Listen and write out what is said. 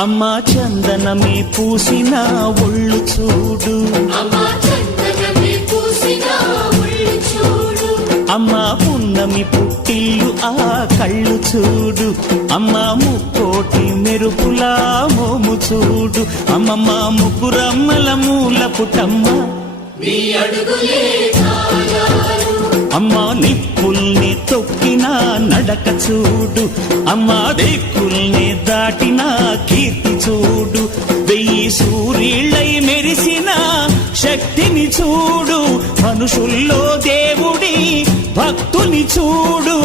అమ్మా చందనమే పూసిన ఒళ్ళు చూడు, అమ్మా పున్నమి పుట్టిల్లు ఆ కళ్ళు చూడు, అమ్మా ముక్కోటి మెరుపులా మోము చూడు, అమ్మమ్మ ముగ్గురమ్మల మూల పుటమ్మ అమ్మా నిప్పుల్ని తొక్కిన నడక చూడు, అమ్మా దిక్కుల్ని దాటిన కీర్తి చూడు, 1000 సూర్యుళ్ళై మెరిసిన శక్తిని చూడు, మనుషుల్లో దేవుడి భక్తుని చూడు.